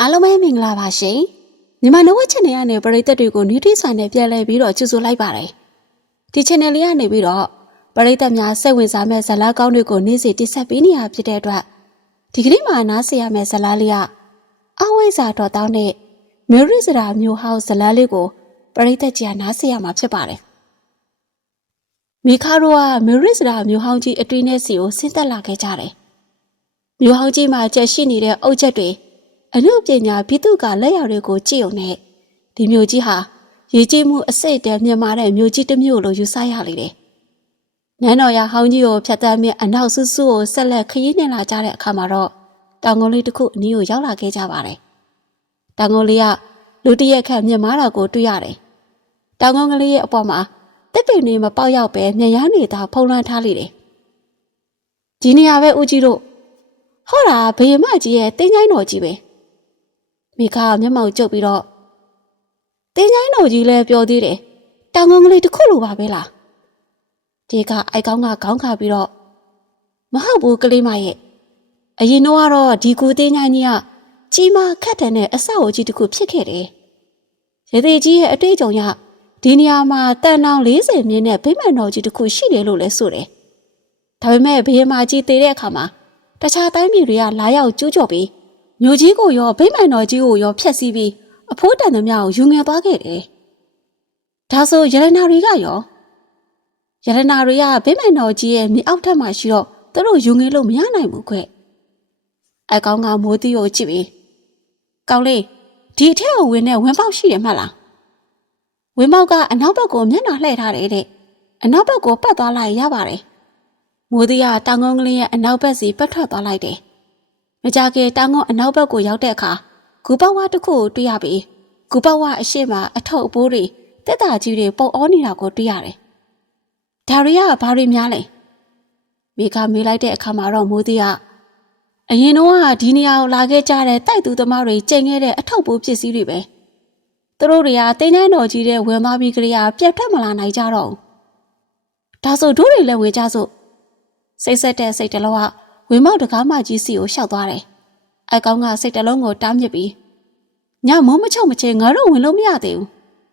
အားလုံးပဲမင်္ဂလာပါရှင်မြန်မာနဝက်ချန်နယ်ကနေပရိသတ်တွေကိုနယူးထီဆိုင်နဲ့ပြန်လည်ပြီးတော့ကြိုဆိုလိုက်ပါတယ်ဒီ channel လေးကနေပြီးတော့ပရိသတ်များစိတ်ဝင်စားမဲ့ဇာတ်လမ်းကောင်းတွေကိုနေ့စဉ်တင်ဆက်ပေးနေရဖြစ်တဲ့အတွက်ဒီကနေ့မှာနားဆင်ရမယ့်ဇာတ်လမ်းလေးကအဝိဇ္ဇာတော်တောင်းတဲ့မျိုးရိစရာမျိုးဟောင်းဇာတ်လမ်းလေးကိုပရိသတ်ကြီးကနားဆင်ရမှာဖြစ်ပါတယ်မိခါတို့ကမျိုးရိစရာမျိုးဟောင်းကြီးအတွင်းထဲစီကိုဆင်းသက်လာခဲ့ကြတယ်မျိုးဟောင်းကြီးမှာကျက်ရှိနေတဲ့အုတ်ချက်တွေ အမှုပညာဘိတုကလက်ရတွေကိုကြည့်ုံနဲ့ဒီမျိုးကြီးဟာရေကြီးမှုအစိတ်တဲမြင်မာတဲ့မျိုးကြီးတစ်မျိုးလိုယူဆရလေတယ်။နန်းတော်ရဟောင်းကြီးကိုဖြတ်တန်းမြအနောက်ဆူဆူကိုဆက်လက်ခရီးနှင်လာကြတဲ့အခါမှာတော့တောင်ကုန်းလေးတစ်ခုအနီးကိုရောက်လာခဲ့ကြပါတယ်။တောင်ကုန်းလေးကလူတစ်ရက်ခန့်မြင်မာတာကိုတွေ့ရတယ်။တောင်ကုန်းကလေးရဲ့အပေါ်မှာတစ်ပင်တွေမပေါက်ရောက်ပဲမြန်ရမ်းနေတာဖုံးလွှမ်းထားလိမ့်တယ်။ဒီနေရာပဲဦးကြီးတို့ဟောတာဘယမကြီးရဲ့တင်းချိုင်းတော်ကြီးပဲ။ မိခါမျက်မှောင်ကျုပ်ပြီးတော့တင်းချိုင်းတော်ကြီးလည်းပြောသေးတယ်တောင်ကုန်းကလေးတစ်ခုလိုပါပဲလားဒီကအိုက်ကောင်းကခေါင်းခါပြီးတော့မဟုတ်ဘူးကလေးမရဲ့အရင်တော့ကတော့ဒီကူတင်းချိုင်းကြီးကကြီးမားခက်ထန်တဲ့အဆောက်အဦကြီးတစ်ခုဖြစ်ခဲ့တယ်ရေသေးကြီးရဲ့အတွေ့အကြုံရဒီနေရာမှာတန်တောင်40မြင်းနဲ့ဗိမာန်တော်ကြီးတစ်ခုရှိတယ်လို့လဲဆိုတယ်ဒါပေမဲ့ဘယင်မာကြီးတည်တဲ့အခါမှာတခြားတိုင်းပြည်တွေကလာရောက်ကျူးကျော်ပြီး မြို့ကြီးကိုရောဗိမာန်တော်ကြီးကိုရောဖျက်ဆီးပြီးအဖိုးတန်သမျှကိုယူငယ်သွားခဲ့တယ်။ဒါဆိုရတနာတွေကရောရတနာတွေကဗိမာန်တော်ကြီးရဲ့မြေအောက်ထပ်မှာရှိတော့သူတို့ယူငယ်လို့မရနိုင်ဘူးခွဲ့။အကောင်ကမိုးတီးကိုကြည့်ပြီးကောင်းလေးဒီအထက်ကိုဝင်တဲ့ဝင်းပေါက်ရှိတယ်မှတ်လား။ဝင်းပေါက်ကအနောက်ဘက်ကိုမျက်နှာလှည့်ထားတယ်တဲ့အနောက်ဘက်ကိုပတ်သွားလိုက်ရပါတယ်။မိုးတီးကတောင်ကုန်းကလေးရဲ့အနောက်ဘက်စီပတ်ထွက်သွားလိုက်တယ်။ မကြခင်တောင်ကုန်းအနောက်ဘက်ကိုရောက်တဲ့အခါဂူပဝါတစ်ခုကိုတွေ့ရပြီးဂူပဝါအရှိမအထုပ်အပိုးတွေတက်တာကြီးတွေပုံအောနေတာကိုတွေ့ရတယ်။ဒါတွေကဘာတွေများလဲ။မိကမေးလိုက်တဲ့အခါမှာတော့မိုးသေးကအရင်တော့ဒီနေရာကိုလာခဲ့ကြတဲ့တိုက်သူသမားတွေကျင်ခဲ့တဲ့အထုပ်ပိုးပစ္စည်းတွေပဲ။သူတို့တွေကတင်းတိုင်းတော်ကြီးတဲ့ဝင်သွားပြီးကြရာပြတ်ထွက်မလာနိုင်ကြတော့ဘူး။ဒါဆိုတို့တွေလည်းဝင်ကြစို့စိတ်ဆက်တဲ့စိတ်တလုံးက ဝင်းမောက်တကားမကြီးစီကိုရှောက်သွားတယ်။အကောင်ကစိတ်တလုံးကိုတားမြစ်ပြီးညမုံမချုပ်မချင်းငါတို့ဝင်လို့မရသေးဘူး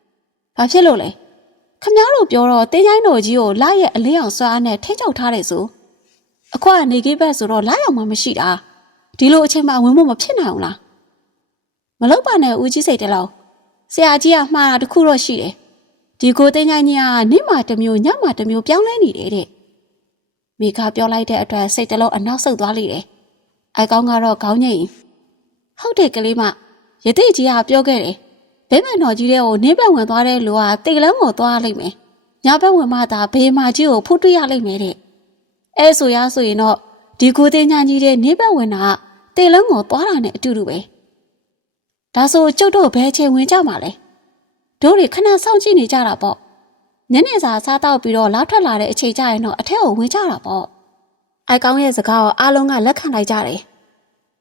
။ဘာဖြစ်လို့လဲ။ခမားတို့ပြောတော့တင်းချိုင်းတော်ကြီးကိုလာရဲ့အလင်းအောင်စွာနဲ့ထိချုပ်ထားတယ်ဆို။အခွကနေကိဘက်ဆိုတော့လာရောက်မှမရှိတာ။ဒီလိုအချိန်မှဝင်ဖို့မဖြစ်နိုင်ဘူးလား။မလောက်ပါနဲ့ဦးကြီးစိတ်တလုံးဆရာကြီးကမှားတာတခုတော့ရှိတယ်။ဒီကိုတင်းချိုင်းကြီးကနေ့မှတစ်မျိုးညမှတစ်မျိုးပြောင်းလဲနေတယ်တဲ့။ မိခါပြောလိုက်တဲ့အတွက်စိတ်တလုံးအနောက်ဆုတ်သွားလိမ့်တယ်။အိုက်ကောင်းကတော့ခေါင်းငိမ့်ဟုတ်တယ်ကလေးမရတိကြီးကပြောခဲ့တယ်။ဘဲမန်တော်ကြီးတဲ့ကိုနင်းဘက်ဝင်သွားတဲ့လူကတိတ်လန်းကိုသွားလိမ့်မယ်။ညဘက်ဝင်မှသာဘေးမာကြီးကိုဖုတ်တွေ့ရလိမ့်မယ်တဲ့။အဲဆိုရဆိုရင်တော့ဒီကိုတင်ညာကြီးတဲ့နင်းဘက်ဝင်တာကတိတ်လန်းကိုသွားတာနဲ့အတူတူပဲ။ဒါဆိုကျုပ်တို့ဘယ်ချိန်ဝင်ကြမှာလဲ။တို့တွေခဏစောင့်ကြည့်နေကြတာပေါ့။ ညနေစာစားတော့ပြီးတော့လောက်ထွက်လာတဲ့အချိန်ကျရင်တော့အထက်ကိုဝင်ကြတာပေါ့အိုက်ကောင်းရဲ့စကားကိုအားလုံးကလက်ခံလိုက်ကြတယ်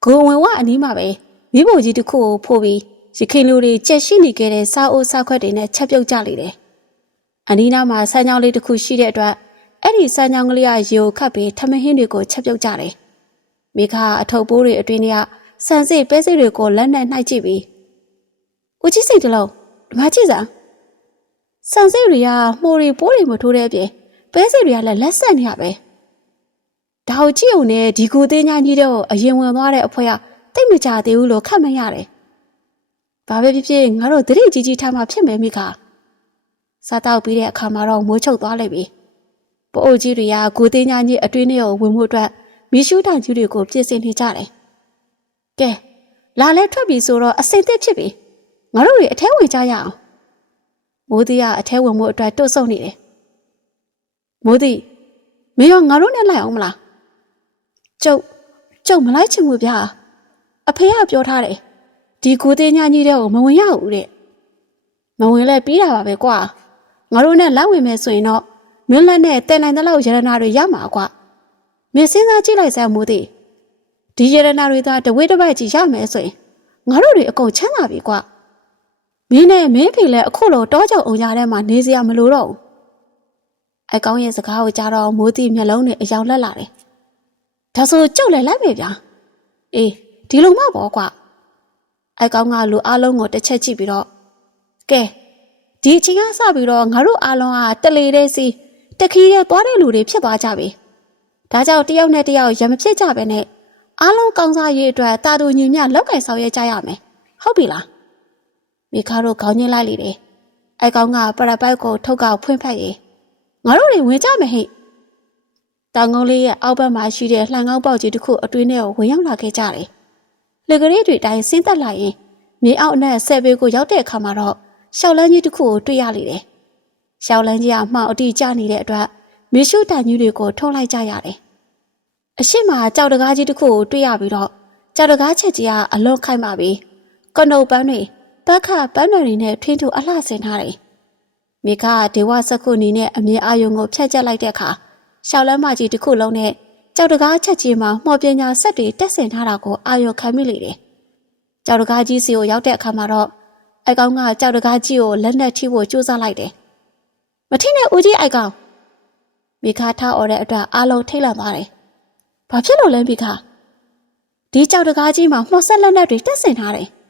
ဂိုဝင်ဝအနီးမှာပဲမိဖို့ကြီးတစ်ခုကိုဖိုးပြီးရခင်လူတွေကြက်ရှိနေခဲ့တဲ့စားအိုးစားခွက်တွေနဲ့ချက်ပြုတ်ကြလေတယ်အနီးနားမှာဆန်းချောင်းလေးတစ်ခုရှိတဲ့အတွက်အဲ့ဒီဆန်းချောင်းကလေးကရေကိုခတ်ပြီးထမင်းဟင်းတွေကိုချက်ပြုတ်ကြတယ်မိခါအထုပ်ပိုးတွေအတွင်းကဆန်စိတ်ပဲစိတ်တွေကိုလက်နဲ့နှိုက်ကြည့်ပြီးဦးကြီးစိတ်တလုံးဓမ္မကြည့်စမ်း ဆန်စိတ်တွေကမှိုတွေပိုးတွေမထိုးတဲ့အပြင်ပဲစိတ်တွေကလည်းလက်ဆက်နေရပဲဒါကိုကြည့်ုံနဲ့ဒီကိုသေးညာကြီးတော့အရင်ဝင်သွားတဲ့အဖွဲကတိတ်မကြသေးဘူးလို့ခတ်မရတယ်ဘာပဲဖြစ်ဖြစ်ငါတို့တတိကြီးကြီးထားမှဖြစ်မယ်မိခါစားတော့ပြီးတဲ့အခါမှာတော့မိုးချုပ်သွားလိုက်ပြီပိုးအိုကြီးတွေကကိုသေးညာကြီးအတွင်းထဲကိုဝင်မှုအတွက်မီးရှူးတန်ကြီးတွေကိုပြင်ဆင်နေကြတယ်ကဲလာလဲထွက်ပြီဆိုတော့အစိမ့်သက်ဖြစ်ပြီငါတို့တွေအထဲဝင်ကြရအောင် မိုးတီကအထဲဝင်မှုအတွက်တွတ်ဆုံနေတယ်။မိုးတီမင်းရောငါတို့နဲ့လိုက်အောင်မလား။ကျုပ်ကျုပ်မလိုက်ချင်ဘူးဗျာ။အဖေကပြောထားတယ်။ဒီကိုသေးညာကြီးတဲ့ကိုမဝင်ရဘူးတဲ့။မဝင်လဲပြီးတာပါပဲကွာ။ငါတို့နဲ့လိုက်ဝင်မယ်ဆိုရင်တော့မင်းလက်နဲ့တန်နိုင်တဲ့လောက်ရတနာတွေရမှာကွာ။မင်းစဉ်းစားကြည့်လိုက်စမ်းမိုးတီဒီရတနာတွေသာတဝိတပိုက်ကြီးရမယ်ဆိုရင်ငါတို့တွေအကုန်ချမ်းသာပြီကွာ။ မင်းနဲ့မင်းဖေလည်းအခုလိုတောကြောင်အောင်ရတဲ့မှာနေစရာမလိုတော့ဘူးအကောင်ရဲ့စကားကိုကြားတော့မိုးတိမျက်လုံးနဲ့အယောင်လက်လာတယ်ဒါဆိုကြုတ်လည်းလိုက်မယ်ဗျာအေးဒီလိုမှပေါ့ကွာအိုက်ကောင်ကလူအလုံးကိုတစ်ချက်ကြည့်ပြီးတော့ကဲဒီအချိန်ကစပြီးတော့ငါတို့အားလုံးကတလေတဲ့စီတခီးတဲ့သွားတဲ့လူတွေဖြစ်သွားကြပြီဒါကြောင့်တယောက်နဲ့တယောက်ရမဖြစ်ကြပဲနဲ့အားလုံးကောင်းစားရေးအတွက်တာတူညီမျှလောက်ကင်ဆောင်ရွက်ကြရမယ်ဟုတ်ပြီလား မိခါတို့ခေါင်းညှိလိုက်လေတယ်အိုက်ကောင်ကပရပိုက်ကိုထုတ်ကောက်ဖွင့်ဖက်ရေးငါတို့တွေဝင်ကြမယ်ဟိတောင်ကုန်းလေးရဲ့အောက်ဘက်မှာရှိတဲ့လှန်ကောင်းပေါက်ကြီးတစ်ခုအတွင်းထဲကိုဝင်ရောက်လာခဲ့ကြတယ်လေကလေးတွေတိုင်းဆင်းသက်လာရင်မြေအောက်အနက်ဆယ်ပေကိုရောက်တဲ့အခါမှာတော့ရှောက်လန်းကြီးတစ်ခုကိုတွေ့ရလေတယ်။ရှောက်လန်းကြီးကမှောင်အတိကျနေတဲ့အတွက်မြေရှုတန်ကြီးတွေကိုထုံးလိုက်ကြရတယ်။အရှိမကြောက်တကားကြီးတစ်ခုကိုတွေ့ရပြီးတော့ကြောက်တကားချက်ကြီးကအလွန်ခိုက်မှပြီးကနုတ်ပန်းတွေ တက်ခပန်းတွေနဲ့ထွင်းထူအလှဆင်ထားတယ်။မိခကဒေဝစက္ခုနီနဲ့အမြင်အာယုံကိုဖျက်ကျက်လိုက်တဲ့အခါရှောက်လန်းမကြီးတစ်ခုလုံးနဲ့ကြောက်တကားချက်ကြီးမှာမှော်ပညာဆက်တွေတက်ဆင်ထားတာကိုအာယုံခံမိလေတယ်။ကြောက်တကားကြီးစီကိုရောက်တဲ့အခါမှာတော့အိုက်ကောင်ကကြောက်တကားကြီးကိုလက်နဲ့ထိဖို့ကြိုးစားလိုက်တယ်။မထိနဲ့ဦးကြီးအိုက်ကောင်မိခါထားអော်တဲ့အတွက်အားလုံးထိတ်လန့်သွားတယ်။ဘာဖြစ်လို့လဲမိခါဒီကြောက်တကားကြီးမှာမှော်ဆက်လက်နဲ့တွေတက်ဆင်ထားတယ်။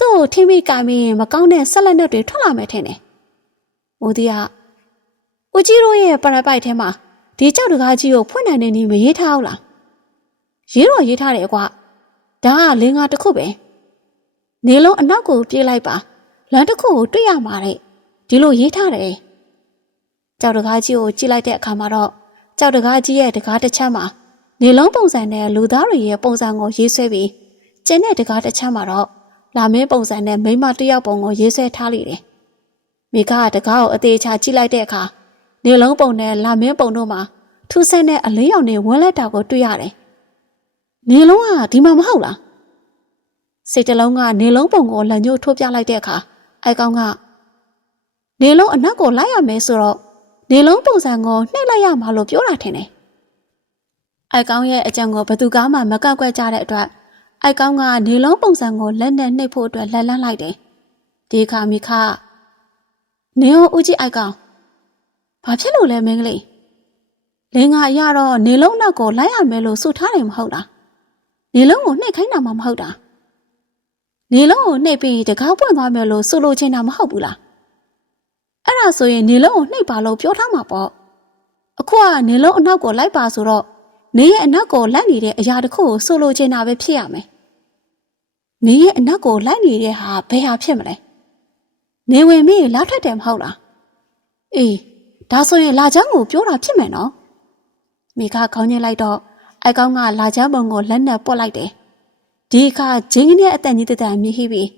သူ့ကိုထိမိကင်မင်းမကောင်းတဲ့ဆက်လက်နဲ့တွေထွက်လာမယ်ထင်တယ်။ဦးကြီးကဦးကြီးတို့ရဲ့ပရပိုက်ထဲမှာဒီကြောက်တကားကြီးကိုဖွင့်နိုင်နေနေမရေးထားဘူးလား။ရေးတော့ရေးထားတယ်ကွာ။ဒါကလင်းကားတစ်ခုပဲ။နေလုံးအနောက်ကိုပြေးလိုက်ပါလမ်းတစ်ခုကိုတွေ့ရမှာတဲ့ဒီလိုရေးထားတယ်ကြောက်တကားကြီးကိုကြည့်လိုက်တဲ့အခါမှာတော့ကြောက်တကားကြီးရဲ့တကားတစ်ချမ်းမှာနေလုံးပုံစံနဲ့လူသားတွေရဲ့ပုံစံကိုရေးဆွဲပြီးကျင်းတဲ့တကားတစ်ချမ်းမှာတော့ လာမင်းပုံစံနဲ့မိန်းမတစ်ယောက်ပုံကိုရေးဆွဲထားလိုက်တယ်မိကတကားကိုအသေးချာကြည့်လိုက်တဲ့အခါနေလုံးပုံနဲ့လာမင်းပုံတို့မှာထူးဆန်းတဲ့အလင်းရောင်တွေဝန်းလက်တာကိုတွေ့ရတယ်နေလုံးကဒီမှာမဟုတ်လားစိတ်တလုံးကနေလုံးပုံကိုလက်ညှိုးထိုးပြလိုက်တဲ့အခါအိုက်ကောင်ကနေလုံးအနောက်ကိုလိုက်ရမယ်ဆိုတော့နေလုံးပုံစံကိုနှိပ်လိုက်ရမှာလို့ပြောတာထင်တယ်။အိုက်ကောင်ရဲ့အကြံကိုဘသူကမှမကောက်ကွက်ကြတဲ့အတွက် အိုက်ကောင်ကနေလုံးပုံစံကိုလက်နဲ့နှိပ်ဖို့အတွက်လက်လန်းလိုက်တယ်။ဒီခါမိခနေအောင်ဦးကြီးအိုက်ကောင်ဘာဖြစ်လို့လဲမင်းကလေးလင်းကအရတော့နေလုံးနောက်ကိုလိုက်ရမယ်လို့ဆိုထားတယ်မဟုတ်လား။နေလုံးကိုနှိပ်ခိုင်းတာမှမဟုတ်တာ။နေလုံးကိုနှိပ်ပြီးတကားပွင့်သွားမယ်လို့ဆိုလိုချင်တာမဟုတ်ဘူးလားအဲ့ဒါဆိုရင်နေလုံးကိုနှိပ်ပါလို့ပြောထားမှာပေါ့အခုကနေလုံးအနောက်ကိုလိုက်ပါဆိုတော့ နေရဲ့အနောက်ကိုလိုက်နေတဲ့အရာတစ်ခုကိုဆိုလိုချင်တာပဲဖြစ်ရမယ်နေရဲ့အနောက်ကိုလိုက်နေတဲ့ဟာဘယ်ဟာဖြစ်မလဲနေဝင်မင်းလာထွက်တယ်မဟုတ်လားအေးဒါဆိုရင်လာချမ်းကိုပြောတာဖြစ်မယ်နော်မိခခေါင်းညှိလိုက်တော့အိုက်ကောင်းကလာချမ်းပုံကိုလက်နဲ့ပွတ်လိုက်တယ်ဒီအခါဂျင်းကြီးရဲ့အတန်ကြီးတတန်မြည်ဟိပြီး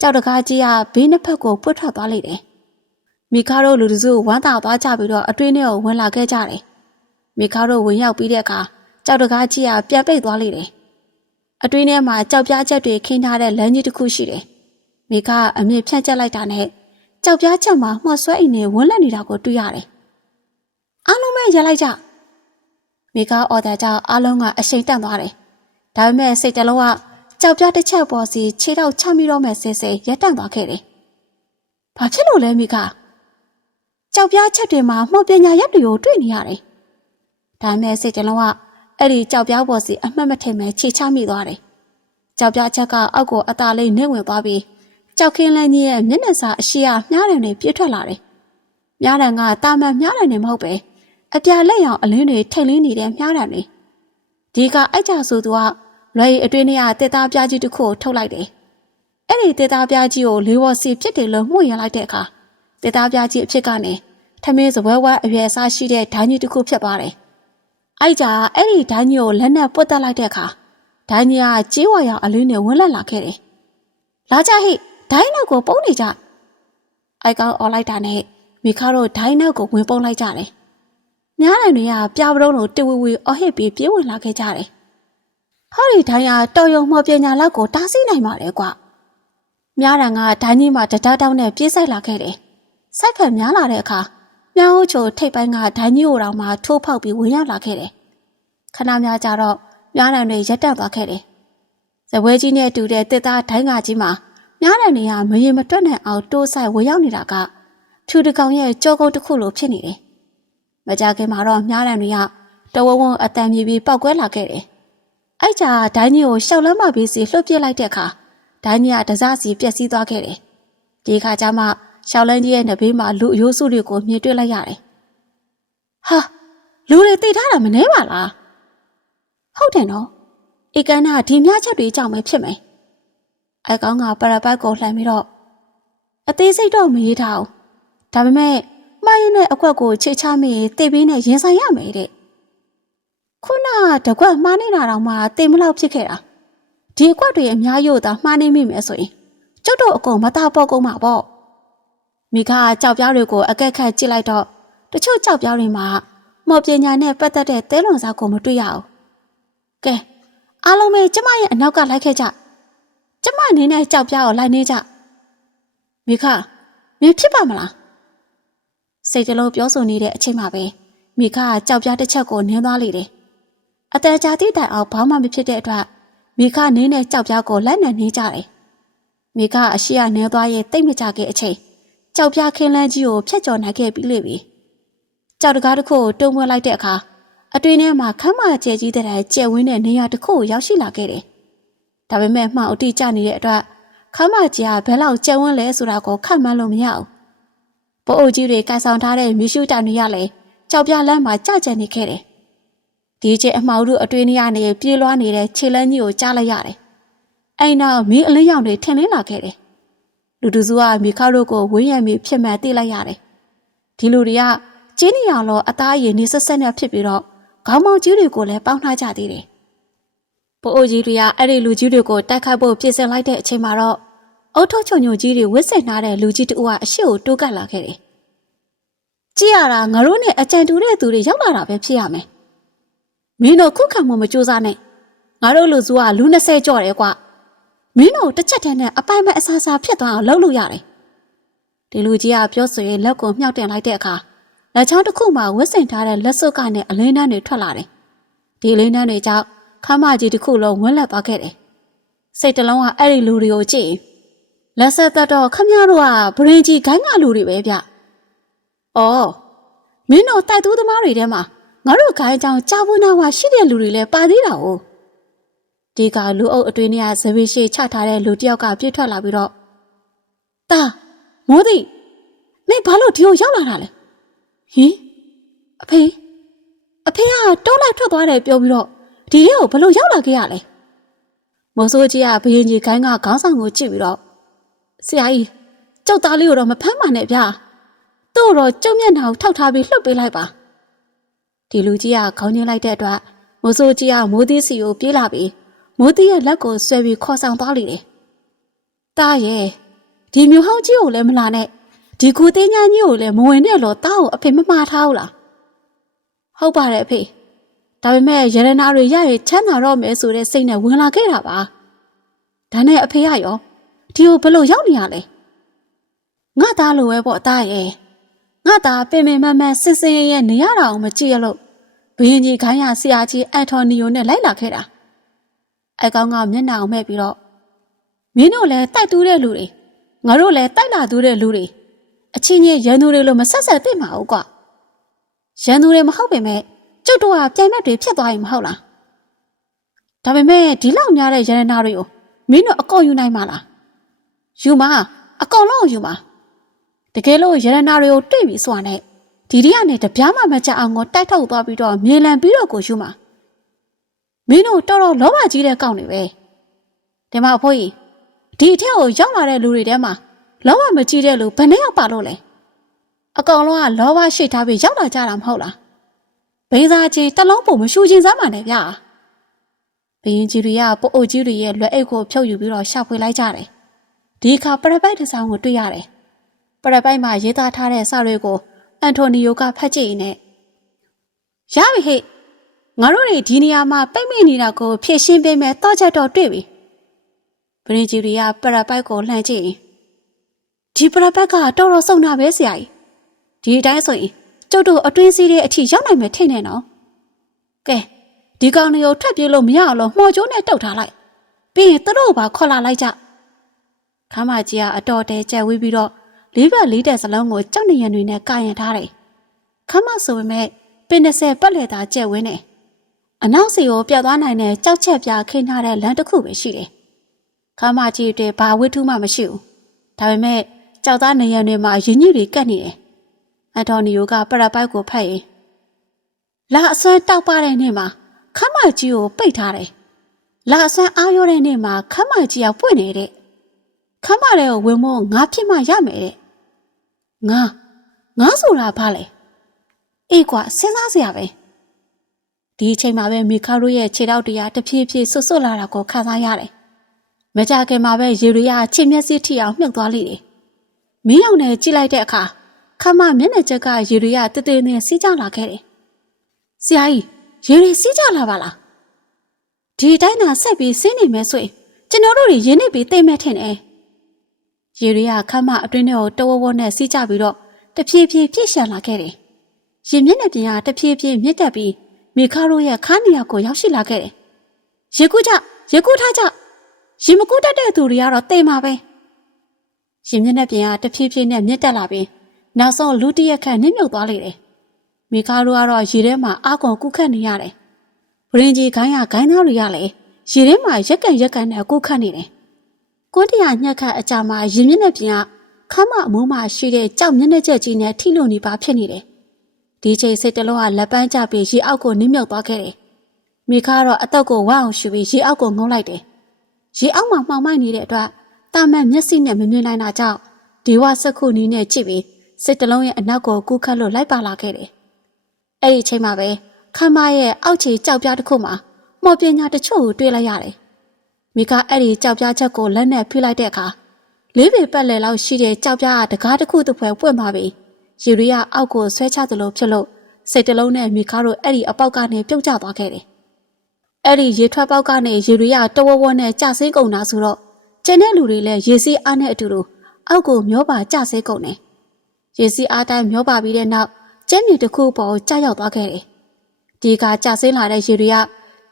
ကြောက်တကားကြီးကဘေးနှစ်ဖက်ကိုပွတ်ထွက်သွားလိုက်တယ်။မိခါတို့လူတစုဝမ်းသာသွားကြပြီးတော့အတွင်းထဲကိုဝင်လာခဲ့ကြတယ်။မိခါတို့ဝင်ရောက်ပြီးတဲ့အခါ ကြောက်တကားကြီးကပြန်ပိတ်သွားလိုက်တယ်။အတွင်းထဲမှာကြောက်ပြားချက်တွေခင်းထားတဲ့လမ်းကြီးတစ်ခုရှိတယ်။မိခါအမြင့်ဖြန့်ကျက်လိုက်တာနဲ့ကြောက်ပြားချက်မှာမှော့ဆွဲအိမ်နဲ့ဝန်းလက်နေတာကိုတွေ့ရတယ်။အားလုံးပဲရလိုက်ကြ။မိခါအော်ဒါကြောင့်အားလုံးကအရှိန်တန့်သွားတယ်။ဒါပေမဲ့စိတ်တလုံးကကြောက်ပြတစ်ချက်ပေါ်စီခြေထောက်ချမိတော့မဲ့ဆဲဆဲရက်တန့်သွားခဲ့တယ်။ဘာဖြစ်လို့လဲမိကကြောက်ပြချက်တွေမှာမှုပညာရက်တွေကိုတွေ့နေရတယ်။ဒါမဲ့စိတ်တလုံးက အဲ့ဒီကြောက်ပြပေါ်စီအမှတ်မထင်မဲ့ခြေချမိသွားတယ်။ကြောက်ပြချက်ကအောက်ကိုအသာလေးနှိမ့်ဝင်သွားပြီးကြောက်ခင်းလန်းကြီးရဲ့မျက်နှာစာအရှိရမြားတယ်တွေပြည့်ထွက်လာတယ်။မြားတယ်ကတာမန်မြားတယ်နေမဟုတ်ပဲအပြာလက်ရောင်အလင်းတွေထိတ်လင်းနေတဲ့မြားတယ်တွေဒီကအိုက်ကြဆိုသူကလွယ်ရီအတွင်းထဲကတက်သားပြားကြီးတစ်ခုကိုထုတ်လိုက်တယ်။အဲ့ဒီတက်သားပြားကြီးကိုလေးဝစီဖြစ်တယ်လို့မှုရင်လိုက်တဲ့အခါတက်သားပြားကြီးအဖြစ်ကနေထမင်းစပွဲဝဲအရွယ်အစားရှိတဲ့ဓာကြီးတစ်ခုဖြစ်သွားတယ်။ အဲ့ကြအဲ့ဒီဓာကြီးကိုလက်နဲ့ပွတ်တက်လိုက်တဲ့အခါဓာကြီးကကြေးဝါရောင်အလင်းနဲ့ဝန်းလက်လာခဲ့တယ်။လာကြဟိဓာကြီးနောက်ကိုပုံနေကြ။အိုက်ကောင်အော်လိုက်တာနဲ့မိခါတို့ဓာကြီးနောက်ကိုဝင်ပုံလိုက်ကြတယ်။များတယ်တွေကပြားပရုံးလိုတဝီဝီအော်ဟစ်ပြီးပြေးဝင်လာခဲ့ကြတယ်။ဟောဒီတိုင်းကတော်ယုံမော်ပညာလောက်ကိုတားဆီးနိုင်ပါလေကွာ။များတန်ကဒိုင်းကြီးမှာတဒတောင်းနဲ့ပြေးဆိုင်လာခဲ့တယ်။စိုက်ဖက်များလာတဲ့အခါ မြောင်းချိုထိတ်ပိုင်းကဒိုင်းကြီးကိုတောင်မှထိုးဖောက်ပြီးဝင်ရောက်လာခဲ့တယ်။ခဏများကြတော့များတန်တွေရက်တက်သွားခဲ့တယ်။ဇပွဲကြီးနဲ့တူတဲ့တစ်သားဒိုင်းကကြီးမှာများတန်တွေကမရင်မတွက်နိုင်အောင်တိုးဆိုင်ဝင်ရောက်နေတာကဖြူတကောင်ရဲ့ကြောကုန်းတစ်ခုလိုဖြစ်နေတယ်။မကြခင်မှာတော့များတန်တွေကတဝဝုံအတန်မြေပြီးပောက်ကွဲလာခဲ့တယ်။အဲ့ကြဒိုင်းကြီးကိုရှောက်လမ်းမပြီးစီလှုပ်ပစ်လိုက်တဲ့အခါဒိုင်းကြီးကတစားစီပျက်စီးသွားခဲ့တယ်ဒီခါကျမှ ရှောက်လန်းကြီးရဲ့နဘေးမှာလူအယိုးစုတွေကိုမြင်တွေ့လိုက်ရတယ်ဟာလူတွေတိတ်ထားတာမနှဲပါလားဟုတ်တယ်နော်ဧကန်နာဒီမြချက်တွေကြောင့်ပဲဖြစ်မယ်အကောင်ကပရပတ်ကိုလှမ်းပြီးတော့အသေးစိတ်တော့မရေးထားဘူးဒါပေမဲ့မှားရင်နဲ့အကွက်ကိုချေချမိရင်တေပေးနဲ့ရင်ဆိုင်ရမယ်တဲ့ခုနကတကွက်မှားနေတာတော့မှတေမလောက်ဖြစ်ခဲ့တာဒီအကွက်တွေအများကြီးသာမှားနေမိမယ်ဆိုရင်ကျုပ်တို့အကုန်မသားပေါ်ကုန်မှာပေါ့ မိခါကြောက်ပြောက်တွေကိုအကက်ခတ်ကြည့်လိုက်တော့တချို့ကြောက်ပြောက်တွေမှာမော်ပညာနဲ့ပတ်သက်တဲ့သဲလွန်စားကိုမတွေ့ရဘူးကဲအားလုံးပဲကျမရဲ့အနောက်ကလိုက်ခဲ့ကြကျမအနေနဲ့ကြောက်ပြောက်ကိုလိုက်နေကြမိခါမင်းဖြစ်ပါမလားစိတ်တလုံးပြောဆိုနေတဲ့အချိန်မှာပဲမိခကကြောက်ပြားတစ်ချက်ကိုနင်းသွားလေတယ်။အတန်ကြာတိတိုင်အောင်ဘာမှမဖြစ်တဲ့အတွက်မိခနင်းတဲ့ကြောက်ပြားကိုလက်နဲ့နှင်းကြတယ်။မိခအရှိရနင်းသွားရဲ့တိတ်မကြခဲ့အချိန် ကြောက်ပြားခင်းလန်းကြီးကိုဖျက်ကျော်နိုင်ခဲ့ပြီးလေပြီ။ကြောက်တကားတစ်ခုကိုတုံးမွေးလိုက်တဲ့အခါအတွင်းထဲမှာခမ်းမကျဲကြီးတဲ့တိုင်ကျဲဝင်းတဲ့နေရာတစ်ခုကိုရောက်ရှိလာခဲ့တယ်။ဒါပေမဲ့မှောင်အတိကျနေတဲ့အတွက်ခမ်းမကျဲကဘယ်လောက်ကျဲဝင်းလဲဆိုတာကိုခန့်မှန်းလို့မရဘူး။ပိုးအုပ်ကြီးတွေကင်ဆောင်ထားတဲ့မြူရှုတိုင်တွေကလည်းကြောက်ပြလမ်းမှာကြကြနေခဲ့တယ်။ဒီကျအမှောက်တို့အတွင်းထဲကနေပြေးလွှားနေတဲ့ခြေလမ်းကြီးကိုကြားလိုက်ရတယ်။အဲ့နောက်မင်းအလင်းရောင်တွေထင်လင်းလာခဲ့တယ်။ လူတူစုကမိခါတို့ကိုဝင်းရံပြီးဖြစ်မှန်သိလိုက်ရတယ်။ဒီလူတွေကကျင်းနေအောင်လို့အသားအရည်နေဆက်ဆက်နဲ့ဖြစ်ပြီးတော့ခေါင်းမောင်ကြီးတွေကိုလည်းပေါင်းထားကြသေးတယ်။ပိုးအုပ်ကြီးတွေကအဲ့ဒီလူကြီးတွေကိုတိုက်ခိုက်ဖို့ပြင်ဆင်လိုက်တဲ့အချိန်မှာတော့အုတ်ထုတ်ချုံညိုကြီးတွေဝစ်ဆင်ထားတဲ့လူကြီးတူကအရှိကိုတိုးကပ်လာခဲ့တယ်။ကြည့်ရတာငါတို့နဲ့အကြံတူတဲ့သူတွေရောက်လာတာပဲဖြစ်ရမယ်။မင်းတို့ခုခံမှုမကြိုးစားနဲ့။ငါတို့လူစုကလူ20ကျော်တယ်ကွာ။ မင်းတို့တစ်ချက်တည်းနဲ့အပိုင်မဲ့အဆာဆာဖြစ်သွားအောင်လုပ်လို့ရတယ်။ဒီလူကြီးကပြောဆိုရင်လက်ကိုမြှောက်တင်လိုက်တဲ့အခါလက်ချောင်းတစ်ခုမှဝစ်ဆင်ထားတဲ့လက်စွပ်ကနဲ့အလင်းနှန်းတွေထွက်လာတယ်။ဒီအလင်းနှန်းတွေကြောင့်ခမ်းမကြီးတစ်ခုလုံးဝန်းလက်သွားခဲ့တယ်။စိတ်တလုံးကအဲ့ဒီလူတွေကိုကြည့်ရင်လက်ဆက်သက်တော့ခမရတို့ကဗရင်ကြီးဂိုင်းကလူတွေပဲဗျ။အော်မင်းတို့တိုက်သူသမားတွေထဲမှာငါတို့ဂိုင်းအကြောင်းကြားဖို့နာဝရှိတဲ့လူတွေလည်းပါသေးတာ哦။ ဒီကလူအုပ်အတွင်းထဲကဇဝေရှိချထားတဲ့လူတစ်ယောက်ကပြည့်ထွက်လာပြီးတော့တာမိုးသိမင်းဘာလို့ဒီကိုရောက်လာတာလဲ။ဟင်အဖေအဖေကတုံးလိုက်ထွက်သွားတယ်ပြောပြီးတော့ဒီထဲကိုဘလို့ရောက်လာခဲ့ရလဲ။မိုးစိုးကြီးကဘရင်ကြီးဂိုင်းကခေါင်းဆောင်ကိုကြည့်ပြီးတော့ဆရာကြီးကျုပ်သားလေးကိုတော့မဖမ်းပါနဲ့ဗျာသူ့တော့ကျုံမျက်နှာကိုထောက်ထားပြီးလှုပ်ပေးလိုက်ပါဒီလူကြီးကခေါင်းညှင်းလိုက်တဲ့အတွက်မိုးစိုးကြီးကမိုးသီးစီကိုပြေးလာပြီး မိုးသီးရဲ့လက်ကိုဆွဲပြီးခေါ်ဆောင်သွားလိမ့်တယ်တားရဲ့ဒီမျိုးဟောင်းကြီးကိုလည်းမလာနဲ့ဒီကူသေးညာကြီးကိုလည်းမဝင်နဲ့လို့တားကိုအဖေမမှားထားဘူးလားဟုတ်ပါတယ်အဖေဒါပေမဲ့ရတနာတွေရရင်ချမ်းသာတော့မယ်ဆိုတဲ့စိတ်နဲ့ဝင်လာခဲ့တာပါဒါနဲ့အဖေရရောဒီကိုဘလို့ရောက်နေရလဲငါသားလိုပဲပေါ့သားရဲ့ငါသားပင်ပင်မမဆင်စင်ရဲရဲနေရတာအောင်မကြည့်ရလို့ဘရင်ကြီးခိုင်းရဆရာကြီးအန်တိုနီယိုနဲ့လိုက်လာခဲ့တာ အကောင်ကမျက်နှာအောင်မဲ့ပြီးတော့မင်းတို့လည်းတိုက်တူးတဲ့လူတွေငါတို့လည်းတိုက်လာတူးတဲ့လူတွေအချင်းချင်းရန်သူတွေလို့မဆက်ဆက်သိမှာဟုတ်ကွာရန်သူတွေမဟုတ်ပေမဲ့ကျုပ်တို့ကပြိုင်ဘက်တွေဖြစ်သွားရင်မဟုတ်လားဒါပေမဲ့ဒီလောက်များတဲ့ရန်နာတွေကိုမင်းတို့အကောက်ယူနိုင်မှာလားယူမအကောင်လုံးယူမတကယ်လို့ရတနာတွေကိုတွေ့ပြီဆိုတာနဲ့ဒီဒီကနေတပြားမှမကြအောင်ကိုတိုက်ထုတ်သွားပြီးတော့မြေလံပြီးတော့ကိုယူမ မင်းတို့တော်တော်လောဘကြီးတဲ့ကောက်နေပဲဒီမှာအဖိုးကြီးဒီအထက်ကိုရောက်လာတဲ့လူတွေထဲမှာလောဘမကြီးတဲ့လူဘယ်နှယောက်ပါလို့လဲအကောင်လုံးကလောဘရှိထားပြီးရောက်လာကြတာမဟုတ်လားဘိန်းစားချင်းတလုံးပုံမရှူချင်းစားမှနဲ့ဗျာဘယင်းကြီးတွေကပို့အုပ်ကြီးတွေရဲ့လွယ်အိတ်ကိုဖြုတ်ယူပြီးတော့ရှာဖွေလိုက်ကြတယ်ဒီအခါပရပိုက်တစ်စောင်းကိုတွေ့ရတယ်။ပရပိုက်မှာရေးသားထားတဲ့စာတွေကိုအန်တိုနီယိုကဖတ်ကြည့်နေရပြီဟဲ့ ငါတို့တွေဒီနေရာမှာပိတ်မိနေတာကိုဖြည့်ရှင်းပေးမယ်တောချက်တော့တွေ့ပြီ။ဘရင်ဂျီရီကပရပိုက်ကိုလှမ်းကြည့်ရင်ဒီပရပိုက်ကတော်တော်စုံတာပဲဆရာကြီး။ဒီအတိုင်းဆိုရင်ကျုပ်တို့အတွင်းစည်းတဲ့အထိရောက်နိုင်မယ်ထိနေနော်။ကဲဒီကောင်တွေကိုထွက်ပြေးလို့မရအောင်လို့မှော်ကျိုးနဲ့တုတ်ထားလိုက်။ပြီးရင်သူတို့ဘာခေါ်လာလိုက်ကြ။ခမ်းမကြီးကအတော်တဲကြက်ဝေးပြီးတော့လေးဘက်လေးတဲ့စလုံးကိုကြောက်နေရံတွေနဲ့ကာရင်ထားတယ်။ခမ်းမဆိုပေမဲ့ပင်20ပတ်လေသာကြက်ဝင်းနေ။ အနောက်စီကိုပြတ်သွားနိုင်တဲ့ကြောက်ချက်ပြခိထားတဲ့လမ်းတစ်ခုပဲရှိတယ်ခမ်းမကြီးတွေဘာဝိထုမှမရှိဘူးဒါပေမဲ့ကြောက်သားနေရံတွေမှာရင်းညစ်တွေကတ်နေတယ်အန်တိုနီယိုကပရက်ပိုက်ကိုဖတ်ရင်လာအစွမ်းတောက်ပတဲ့နေ့မှာခမ်းမကြီးကိုပိတ်ထားတယ်လာအစွမ်းအားရောတဲ့နေ့မှာခမ်းမကြီးကပွင့်နေတဲ့ခမ်းမတဲ့ကိုဝင်မို့ငါဖြစ်မှရမယ်တဲ့ငါငါဆိုတာဘာလဲအေးကွာစဉ်းစားစရာပဲ ဒီအချိန်မှာပဲမီခါရိုရဲ့ခြေထောက်တရားတဖြည်းဖြည်းဆွတ်ဆွတ်လာတာကိုခံစားရတယ်မကြခင်မှာပဲရေရီယာခြေမျက်စိထိအောင်မြုပ်သွားလိမ့်တယ်မင်းအောင်နဲ့ကြည့်လိုက်တဲ့အခါခမမျက်နှာချက်ကရေရီယာတည်တည်နဲ့စီးကြလာခဲ့တယ်ဆရာကြီးရေရီစီးကြလာပါလားဒီတိုင်းသာဆက်ပြီးဆင်းနေမယ်ဆိုရင်ကျွန်တော်တို့တွေရင်းနေပြီးတိတ်မဲ့ထင်တယ်ရေရီယာခမအတွင်းထဲကိုတဝဝနဲ့စီးကြပြီးတော့တဖြည်းဖြည်းပြည့်ရှံလာခဲ့တယ်ရင်မျက်နှာပြင်ကတဖြည်းဖြည်းမြင့်တက်ပြီး မိခါရိုရဲ့ခါနေရာကိုရောက်ရှိလာခဲ့တယ်ရေကူးကြရေကူးထားကြရင်မကူးတတ်တဲ့သူတွေကတော့တိမ်ပါပဲရင်မျက်နှာပြင်ကတဖြည်းဖြည်းနဲ့မြင့်တက်လာပြီးနောက်ဆုံးလူတစ်ရက်ခန့်နစ်မြုပ်သွားလေတယ်မိခါရိုကတော့ရေထဲမှာအာကွန်ကုခတ်နေရတယ်ဘရင်ကြီးခိုင်းရခိုင်းသားတွေကလည်းရေထဲမှာရက်ကန်ရက်ကန်နဲ့ကုခတ်နေတယ်ကွန်းတရာညှက်ခတ်အကြမှာရင်မျက်နှာပြင်ကခမ်းမအမိုးမှာရှိတဲ့ကြောက်မျက်နှာချက်ကြီးနဲ့ထိလို့နေပါဖြစ်နေတယ် ဒီချိန်စိတ်တလုံးကလက်ပန်းကျပြီးရေအောက်ကိုနစ်မြုပ်သွားခဲ့တယ်မိခါကတော့အတော့ကိုဝအောင်ရှူပြီးရေအောက်ကိုငုံလိုက်တယ်ရေအောက်မှာမှောင်မိုက်နေတဲ့အတွက်တာမန်မျက်စိနဲ့မမြင်နိုင်တာကြောင့်ဒီဝစက်ခုနီးနဲ့ကြည့်ပြီးစိတ်တလုံးရဲ့အနောက်ကိုကူးခတ်လို့လိုက်ပါလာခဲ့တယ်။အဲ့ဒီအချိန်မှာပဲခမ်းမရဲ့အောက်ခြေကြောက်ပြားတစ်ခုမှာမော်ပညာတချို့ကိုတွေ့လိုက်ရတယ်။မိကအဲ့ဒီကြောက်ပြားချက်ကိုလက်နဲ့ဖိလိုက်တဲ့အခါလေးပေပတ်လည်လောက်ရှိတဲ့ကြောက်ပြားကတကားတစ်ခုတစ်ဖွဲပွင့်သွားပြီး ရေရီယာအောက်ကိုဆွဲချသလိုဖြစ်လို့စိတ်တလုံးနဲ့မိခါတို့အဲ့ဒီအပေါက်ကနေပြုတ်ကျသွားခဲ့တယ်။အဲ့ဒီရေထွက်ပေါက်ကနေရေရီယာတဝဝနဲ့ကြဆင်းကုန်တာဆိုတော့ကျန်တဲ့လူတွေလည်းရေစီးအားနဲ့အတူတူအောက်ကိုမျောပါကြဆဲကုန်တယ်။ရေစီးအားတိုင်းမျောပါပြီးတဲ့နောက်ကျဲမြေတစ်ခုပေါ်ကြာရောက်သွားခဲ့တယ်။ဒီကကြဆင်းလာတဲ့ရေတွေက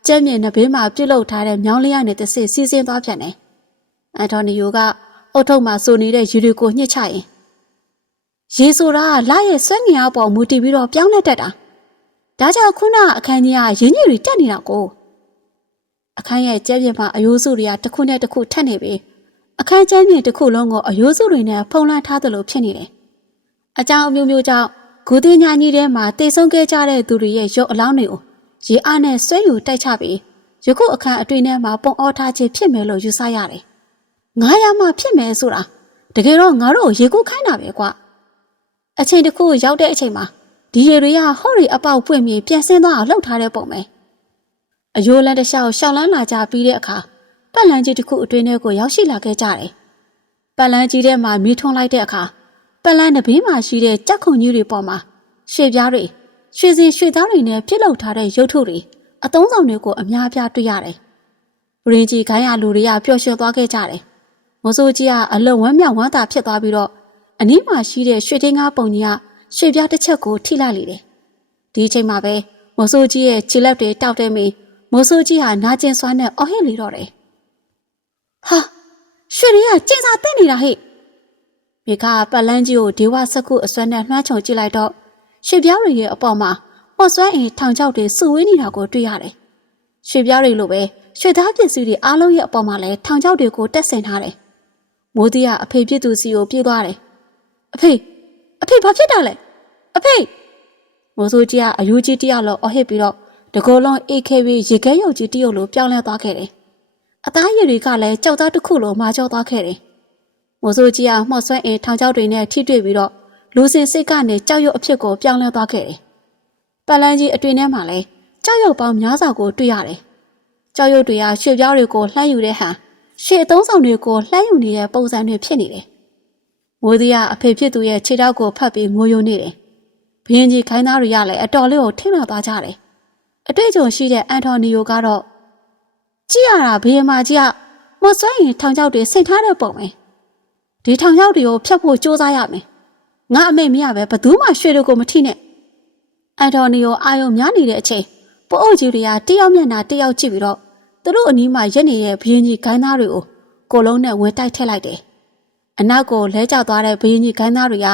ကျဲမြေနှစ်ဘေးမှာပြုတ်လုထားတဲ့မြောင်းလေးရနဲ့တစ်စစ်စီးဆင်းသွားပြန်တယ်။အန်တိုနီယိုကအုတ်ထုပ်မှာစိုးနေတဲ့ရေတွေကိုညှစ်ချရင် ရေဆိုတာလာရဲ့ဆွဲငင်အောင်ပေါ်မူတည်ပြီးတော့ပြောင်းလဲတတ်တာ။ဒါကြောင့်ခုနအခန်းကြီးကရင်းကြီးတွေတက်နေတာကိုအခန်းရဲ့ကျဲပြင်မှာအယိုးစုတွေကတစ်ခုနဲ့တစ်ခုထက်နေပြီးအခန်းကျဲပြင်တစ်ခုလုံးကိုအယိုးစုတွေနဲ့ဖုံးလွှမ်းထားသလိုဖြစ်နေတယ်။အကြောင်းအမျိုးမျိုးကြောင့်ဂူတင်ညာကြီးထဲမှာတိတ်ဆုံးခဲ့ကြတဲ့သူတွေရဲ့ရုပ်အလောင်းတွေကိုရေအားနဲ့ဆွဲယူတိုက်ချပြီးယခုအခန်းအတွင်းထဲမှာပုံအောထားခြင်းဖြစ်မယ်လို့ယူဆရတယ်။ငါးရမှဖြစ်မယ်ဆိုတာတကယ်တော့ငါတို့ရေကူးခိုင်းတာပဲကွာ။ အချိန်တစ်ခုရောက်တဲ့အချိန်မှာဒီရေတွေကဟော့ရီအပေါက်ပွင့်ပြီးပြန်ဆင်းသွားအောင်လှုပ်ထားတဲ့ပုံပဲ။အယိုးလန်းတစ်လျှောက်ရှောင်းလန်းလာကြပြီးတဲ့အခါပတ်လန်းကြီးတစ်ခုအတွင်းထဲကိုရောက်ရှိလာခဲ့ကြတယ်။ပတ်လန်းကြီးထဲမှာမီးထွန်းလိုက်တဲ့အခါပတ်လန်းတစ်ဘေးမှာရှိတဲ့ကြက်ခုံကြီးတွေပေါ်မှာရွှေပြားတွေရွှေစင်ရွှေသားတွေနဲ့ပြစ်လောက်ထားတဲ့ရုပ်ထုတွေအသုံးဆောင်တွေကိုအများအပြားတွေ့ရတယ်။ဘရင်ကြီးခိုင်းရလူတွေကပျော်ရွှင်သွားခဲ့ကြတယ်။မဆိုးကြီးကအလွန်ဝမ်းမြောက်ဝမ်းသာဖြစ်သွားပြီးတော့ အနီးမှာရှိတဲ့ရွှေတင်းကားပုံကြီးကရွှေပြားတစ်ချက်ကိုထိလိုက်လေတယ်။ဒီအချိန်မှာပဲမဆိုးကြီးရဲ့ခြေလက်တွေတောက်တဲ့မီမဆိုးကြီးဟာနာကျင်စွာနဲ့အော်ဟစ်လေတော့တယ်။ဟာရွှေတွေကကျင်စာတက်နေတာဟဲ့။မိခါပတ်လန်းကြီးကိုဒေဝစကုအစွမ်းနဲ့နှွှမ်းချုံကြည့်လိုက်တော့ရွှေပြောင်းတွေရဲ့အပေါ်မှာပေါ်စွမ်းအင်ထောင်ချောက်တွေစုဝေးနေတာကိုတွေ့ရတယ်။ရွှေပြောင်းတွေလိုပဲရွှေသားပစ္စည်းတွေအားလုံးရဲ့အပေါ်မှာလည်းထောင်ချောက်တွေကိုတက်ဆင်ထားတယ်။မိုးတီးကအဖေဖြစ်သူစီကိုပြေးသွားတယ်။ အဖေအဖေဘာဖြစ်တာလဲ။အဖေမိုးစိုးကြီးကအယူကြီးတယောက်လောက်အဟစ်ပြီးတော့တကောလုံးအေးခဲပြီးရေခဲရုပ်ကြီးတယောက်လိုပြောင်းလဲသွားခဲ့တယ်။အသားရည်တွေကလည်းကြောက်သားတစ်ခုလိုမာကျော်သွားခဲ့တယ်။မိုးစိုးကြီးကမှော့ဆွဲအင်ထောင်ချောက်တွေနဲ့ထိတွေ့ပြီးတော့လူစင်စိတ်ကနေကြောက်ရွံ့အဖြစ်ကိုပြောင်းလဲသွားခဲ့တယ်။ပတ်လန်းကြီးအတွင်ထဲမှာလည်းကြောက်ရွံ့ပေါင်းများစွာကိုတွေ့ရတယ်။ကြောက်ရွံ့တွေကရွှေပြောင်းတွေကိုလှမ်းယူတဲ့ဟန်ရွှေအသုံးဆောင်တွေကိုလှမ်းယူနေတဲ့ပုံစံတွေဖြစ်နေတယ်။ မိုးသည်ကအဖေဖြစ်သူရဲ့ခြေထောက်ကိုဖတ်ပြီးငိုယိုနေတယ်။ဘရင်ကြီးခိုင်းသားတွေကလည်းအတော်လေးကိုထိလာသွားကြတယ်။အတွေ့အကြုံရှိတဲ့အန်တိုနီယိုကတော့ကြည့်ရတာဘရင်မကြီးကမဆွဲရင်ထောင်ချောက်တွေဆင်ထားတဲ့ပုံပဲ။ဒီထောင်ချောက်တွေကိုဖျက်ဖို့ကြိုးစားရမယ်ငါအမေမရပဲဘသူမှရွှေတို့ကိုမထိနဲ့အန်တိုနီယိုအာယုံများနေတဲ့အချိန်ပို့အုပ်ကြီးတွေကတယောက်မျက်နှာတယောက်ကြည့်ပြီးတော့သူတို့အနီးမှာရက်နေတဲ့ဘရင်ကြီးခိုင်းသားတွေကိုကိုလုံးနဲ့ဝင်တိုက်ထက်လိုက်တယ် အနောက်ကိုလဲကျသွားတဲ့ဘရင်ကြီးခိုင်းသားတွေက